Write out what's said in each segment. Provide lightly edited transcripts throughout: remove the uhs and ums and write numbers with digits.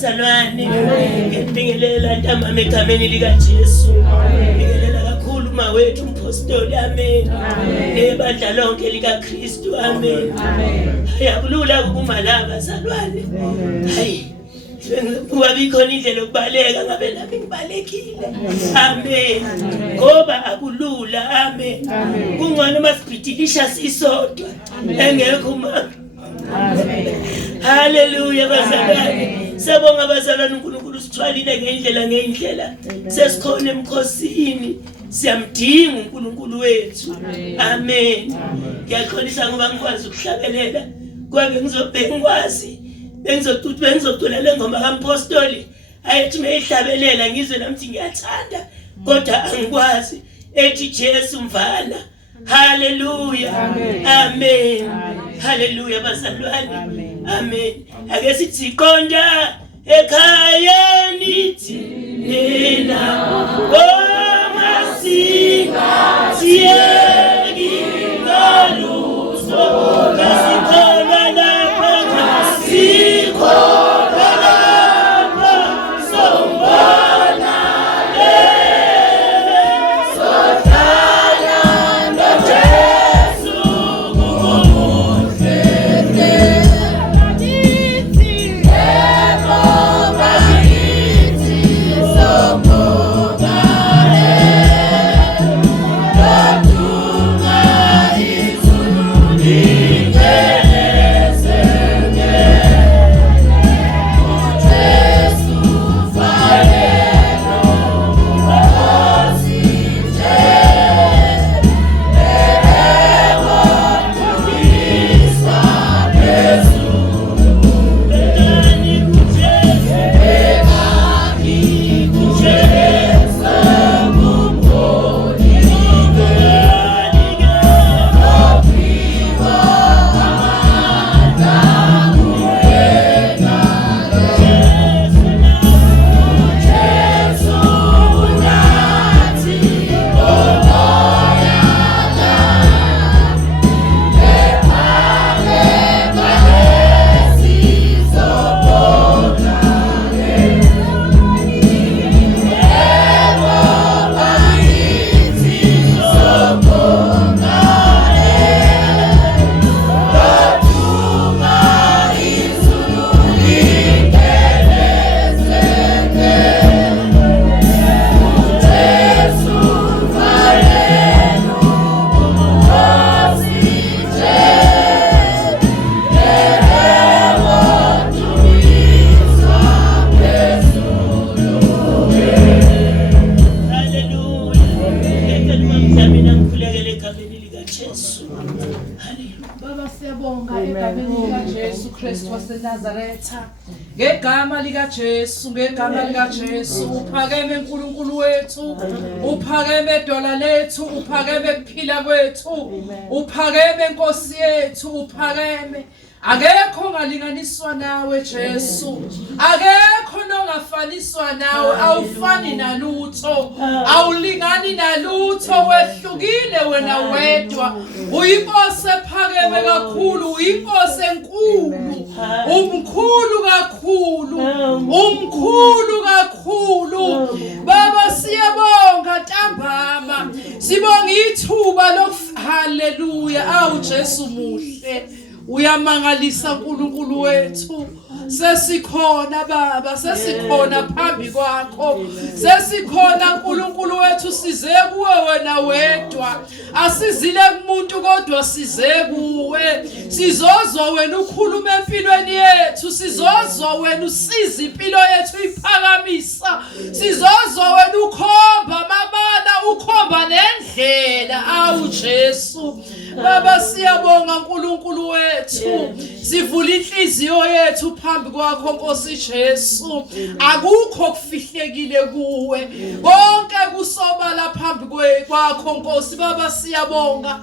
bazalwane ngibingelela ntambama egameni lika Jesu ngibingelela kakhulu mawethu umpostoli amen nebandla lonke lika Kristu amen ayabulula kuma la bazalwane hayi Wabikhona indlela yokubaleka ngabe nami ngibalekile amen ngoba akulula amen kungcono masibhidilisha sisodwa engekho mama haleluya bazalwane sabonga bazalwane uNkulunkulu sithwalile ngeindlela sesikhona emkhosini siyamdinga uNkulunkulu wethu amen ngiyaqolisa ngoba ngikwazi ukuhlabelela kwabe ngizobhengwazi bengizocula le ngoma kampostoli ayethi meyihlabelela ngizwe namthi ngiyathanda kodwa angikwazi ethi Jesu mvala haleluya amen haleluya bazalwane amen ake sithi qonda ekhaya nithi nina omasinga siyeki ngaluso kasikholwa lapha kasikholwa lapha sombona sohlala noJesu kumuhle nithi ebo bakithi sombongale Kadunga izulu lingelezenge uJesu falelo osinde ewo tulisa phezulu bekani kuJesu kumkholi Nazaretha ngegama lika Jesu uphakeme uNkulunkulu wethu uphakeme dola lethu uphakeme kuphila kwethu uphakeme Nkosi yethu uphakeme akekho ongalinganiswa nawe Jesu akekho ongafaniswa nawe awufani nalutho awulingani nalutho wehlukile wena wedwa uyinkosi ephakeme kakhulu uyinkosi enkulu umkhulu kakhulu baba siyabonga ntambama sibonga ithuba haleluya awu Jesu muhle uyamangalisa uNkulunkulu wethu sesikhona baba sesikhona phambi kwakho sesikhona uNkulunkulu wethu size kuwe wena wedwa asizile kumuntu kodwa size kuwe sizozwa wena ukhuluma empilweni yethu sizozwa wena usiza impilo yethu iphakamisa sizozwa wena ukhomba mabala ukhomba nendlela awu Jesu baba siyabonga uNkulunkulu wethu sivula inhliziyo yethu phambi kwakho Nkosi Jesu akukho kufihlekile kuwe konke kusobala phambi kwakho Nkosi baba siyabonga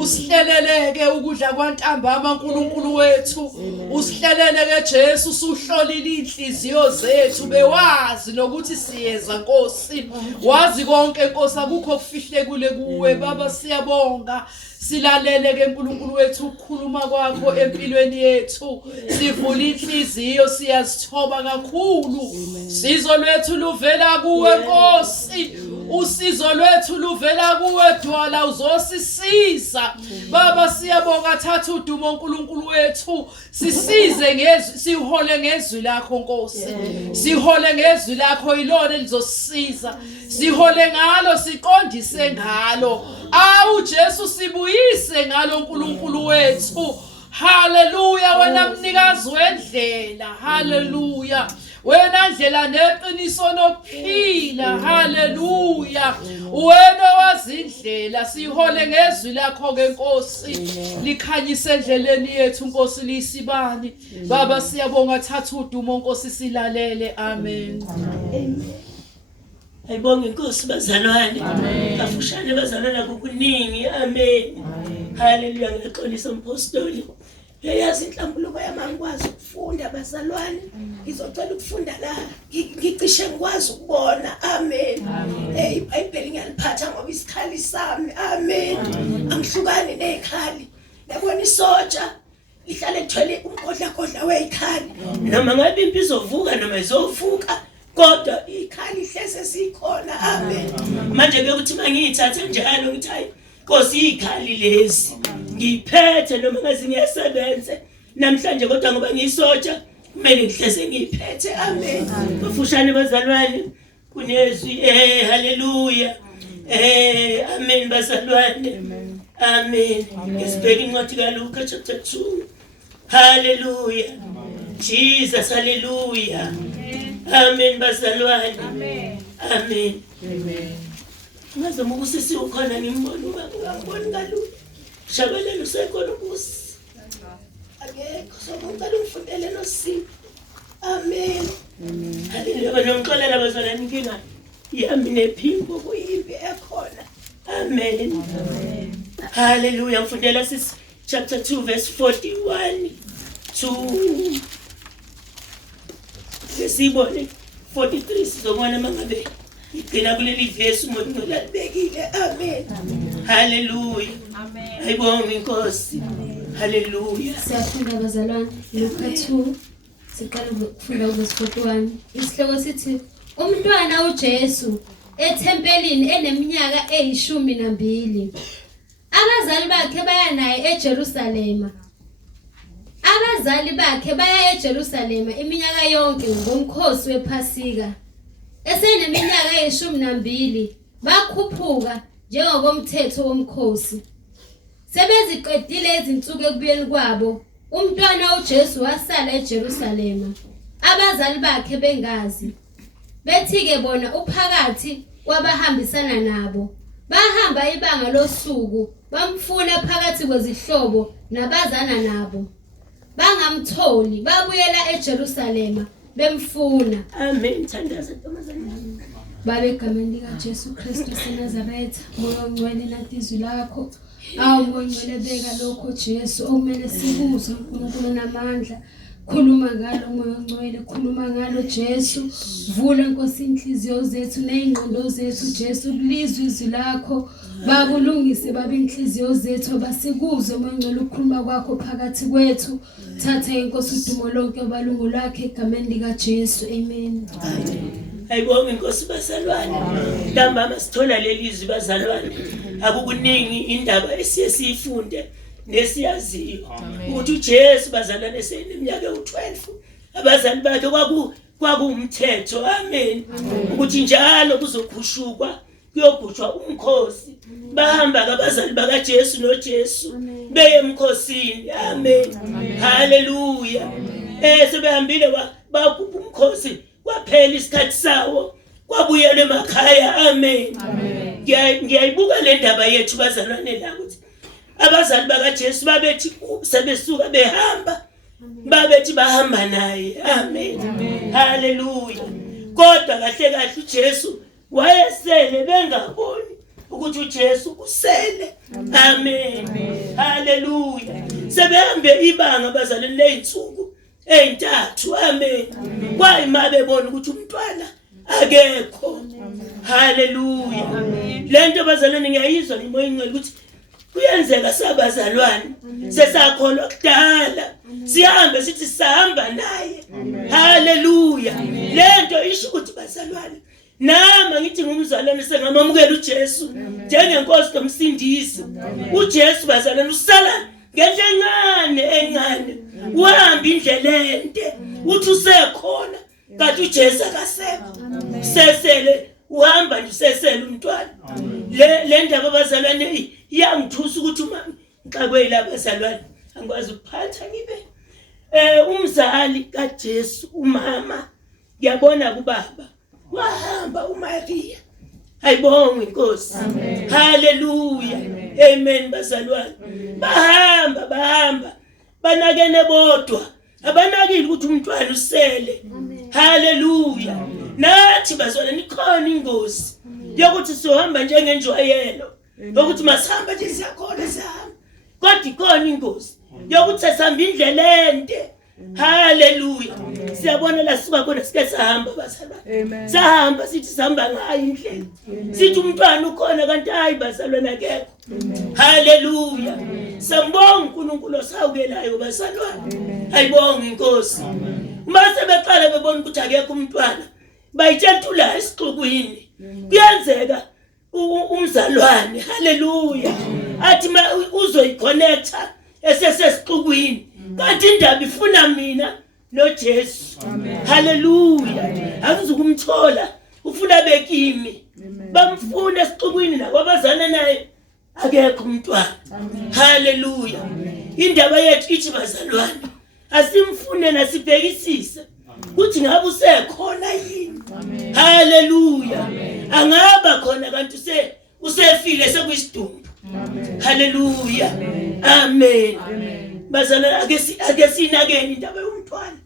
usihleleleke ukudla kwantambama uNkulunkulu wethu usihleleleke Jesu usuhlolile inhliziyo zethu bewazi nokuthi siyeza Nkosi wazi konke Nkosi akukho kufihlekile kuwe baba siyabonga silaleleke uNkulunkulu wethu ukukhuluma kwakho empilweni yethu sivula inhliziyo siyazithoba kakhulu sizo lwethu luvela kuwe Nkosi usizo lwethu luvela kuwe Dwala uzosisiza baba siyabonga thatha udumo uNkulunkulu wethu sisize ngezwi sihole ngezwi lakho Nkosi sihole ngezwi lakho ilona elizosisiza sihole ngalo siqondise ngalo awu Jesu sibuyise ngalo uNkulunkulu wethu haleluya wena mnikazi wendlela haleluya wena ndlela neqiniso nokuphila haleluya wena wazindlela sihole ngezwi lakho ke Nkosi likhanyise endleleni yethu Nkosi lisibani baba siyabonga thatha udumo Nkosi silalele amen Ayibonge Nkosi bazalwane kafushane bazalwana kokuningi amen haleluya ngixolisa umpostoli yazi inhlambuluko yamangikwazi ukufunda bazalwane ngizocela ukufunda la ngicishe ngikwazi ukubona amen iBhayibheli ngiyaliphatha ngoba isikhali sami amen angihlukani nezikhali yabona isoja ihlale ethwele umgodla wezikhali noma ngabe impi izovuka noma izovuka kodwa ikhali hleze sikhona amen manje bekuthi mangiyithathe njalo ngithi hayi Nkosi ikhali lezi ngiphethe noma ngazi ngiyasebenze namhlanje kodwa ngoba ngiyisoja kumele ngihleze ngiphethe amen bafushane bazalwane kunezwi haleluya amen bazalwane amen ngisibheka incwadi kaLuka chapter 2 haleluya Jesus haleluya amen bazalwane amen amen ngaze ukusisi ukhona ngimbona ungangiboni kalula shabelela usekhona ubusi akekho sokucela ungifundele noSipho amen haleluya banongixolela bazalwane inkinga yami nephimbo kuyimpi ekhona amen haleluya ngifundela sisi chapter 2 verse 41 to sibone 43 sizobona mangabe igcina kuleli verse umuntu ngolibekile amen haleluya amen ayibonge Nkosi haleluya siyafunda bazalwane Luka 2 siqala ukufunda verse 41 isihloko sithi umntwana uJesu ethempelini eneminyaka eyi12 abazali bakhe baya naye eJerusalema abazali bakhe baya eJerusalema iminyaka yonke ngomkhosi wePhasika eseneminyaka eyi12 bakhuphuka njengokomthetho womkhosi sebeziqedile izinsuku ekubuyeni kwabo umntwana uJesu wasala eJerusalema abazali bakhe bengazi bethi-ke bona uphakathi wabahambisana nabo bahamba ibanga losuku bamfuna phakathi kwezihlobo nabazana nabo bangamtholi babuyela eJerusalema bemfuna amen thandaza ntombazana Baba egameni likaJesu Kristu waseNazaretha moya ongcwele nathi izwi lakho awu moya ongcwele beka lokho Jesu okumele sikuzwe uNkulunkulu namandla khuluma ngalo moya ongcwele khuluma ngalo Jesu vula Nkosi inhliziyo zethu nezingqondo zethu Jesu kulizwe izwi lakho bakulungise babe inhliziyo zethu basikuzwe moya ongcwele ukukhuluma kwakho phakathi kwethu thatha inkosi udumo lonke obalungu lakhe egameni likaJesu amen ayibonge Nkosi bazalwane ntambama sithola lelizwi bazalwane akukuningi indaba esiye siyifunde nesiyaziyo ukuthi uJesu bazalwane eseneminyaka u12 abazali bakhe kwakuumthetho amen ukuthi njalo kuzokhushukwa kuyogujwa umkhosi bahamba kabazali bakaJesu noJesu beye emkhosini amen haleluya sebehambile bakhupha umkhosi kwaphela isikhathi sawo kwabuyela emakhaya amen ngiyayibuka le ndaba yethu bazalwane la ukuthi abazali bakaJesu babethi sebesuka behamba babethi bahamba naye amen haleluya kodwa kahle kahle uJesu wayesele bengaboni ukuthi uJesu usele. Amen. Haleluya. Sebehambe ibanga bazalwane ley'nsuku ey'ntathu. Amen. Kwayima bebona ukuthi umntwana akekho. Haleluya. Lento bazalwane ngiyayizwa ngimoya ingcwele ukuthi kuyenzeka sabazalwane sesakholwa kudala sihambe sithi sihamba naye. Haleluya. Lento isho ukuthi bazalwane nama ngithi ngumzalwane sengamamukela uJesu njengenkosi nomsindisi. UJesu bazalwane usala ngento encane uhamba indlela ende uthi usekhona kanti uJesu akasekho. Sesele uhamba nje usesele umntwana. Le ndaba bazalwane iyangithusa ukuthi uma ngixakwe yilabo bazalwane angikwazi ukuphatha ngibe umzali kaJesu umama ngiyabona kubaba wahamba uMaria. Ayibonge inkosi. Haleluya. Amen bazalwane. Bahamba banakene bodwa abanakile ukuthi umntwana usele. Haleluya. Nathi bazalwane nikhona ingozi yokuthi siyohamba njengenjwayelo yokuthi masihamba nje siyakhona sihamba. Kodwa ikhona ingozi yokuthi sihamba indlela ende. Haleluya. Siyabona la sisuka khona sike sahamba bazalwane. Sahamba sithi sihamba ngayo indlela. Sithi umntwana ukhona kanti hayi bazalwane akekho. Haleluya. Sambonga uNkulunkulu osawukelayo bazalwane. Ayibonge inkosi. Uma sebeqala bebona ukuthi akekho umntwana bayitshentula esixukwini. Kuyenzeka umzalwane. Haleluya. Athi uzoyiconnecta esesesixukwini. Kanti indaba ifuna mina noJesu. Haleluya. Akuzukumthola ufuna bekimi. Bamfuna esixukwini nakwabazana naye akekho umntwana. Haleluya. Indaba yethu ithi bazalwane asimfune nasibhekisise ukuthi ngabe usekhona yini. Haleluya. Angaba khona kanti usefile sekuyisidumbu. Haleluya. Amen. Bazalwane ake sinakeni indaba yomntwana.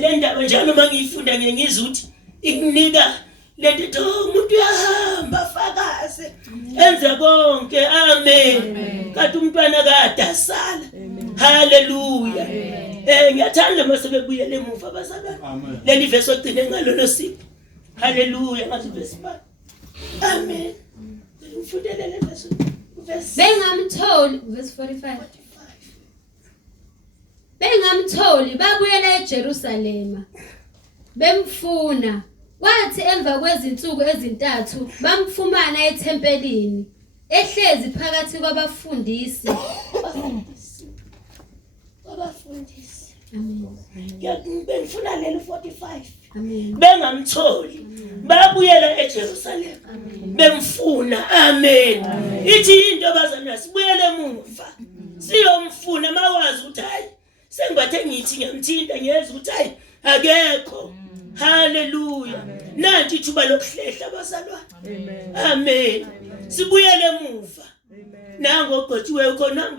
Le ndaba njalo mangiyifunda ngiyizwa ukuthi ikunika lento umuntu uyahamba fakaze enze konke. Amen. Kanti umntwana kadasala. Haleluya. Ngiyathanda mase bebuyele emuva bazalwane. Leli verse ogcine ngalo noSipho. Haleluya. Ngathi verse 5. Amen. Ngifundele le verse. Bengamtholi verse 45. Bengamtholi babuyela eJerusalema bemfuna. Kwathi emva kwezinsuku ezintathu bamfumana ethempelini ehlezi phakathi kwabafundisi. Amen. Bengifuna leli 45. Amen. Bengamtholi babuyela eJerusalema bemfuna. Amen. Ithi into bazalwane sibuyele emuva siyomfuna mawazi ukuthi hayi sengibathe ngithi ngiyamthinta ngiyeza ukuthi hayi akekho. Haleluya. Nanti ithuba lokuhlehla bazalwane. Amen. Sibuyele emuva. Nango ogqothiwe khona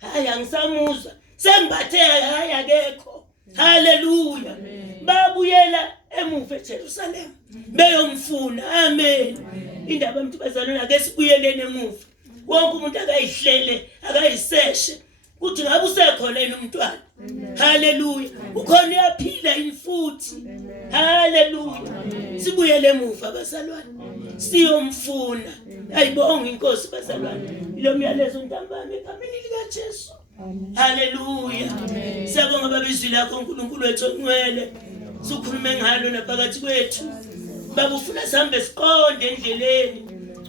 hayi angisamuzwa sengibathe hayi akekho. Haleluya. Babuyela emuva eJerusalema beyomfuna. Amen. Indaba mntu bazalwane ake sibuyelene emuva. Wonke umuntu akayihlele akayiseshe ukuthi ngabe usekhona yini umntwana. Haleluya. Ukhona uyaphila yini futhi. Haleluya. Sibuyele emuva bazalwane siyomfuna. Ayibonge inkosi bazalwane. Ilo myalezo ntambama egameni likaJesu. Haleluya. Siyabonga babizwi lakho uNkulunkulu wethu ongcwele. Sukhulume ngalo naphakathi kwethu. Baba ufuna sihambe siqonde endleleni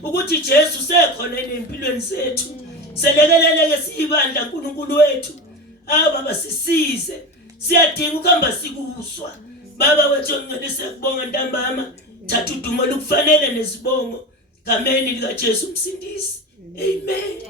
ukuthi Jesu sekhona empilweni zethu. Selekeleleke sibandla uNkulunkulu wethu. Baba sisize. Siyadinga ukuhamba sikuswa. Baba wethu ongcwele siyakubonga ntambama. Thatha udumo lokufanele nezibongo ngameni likaJesu umsindisi. Amen.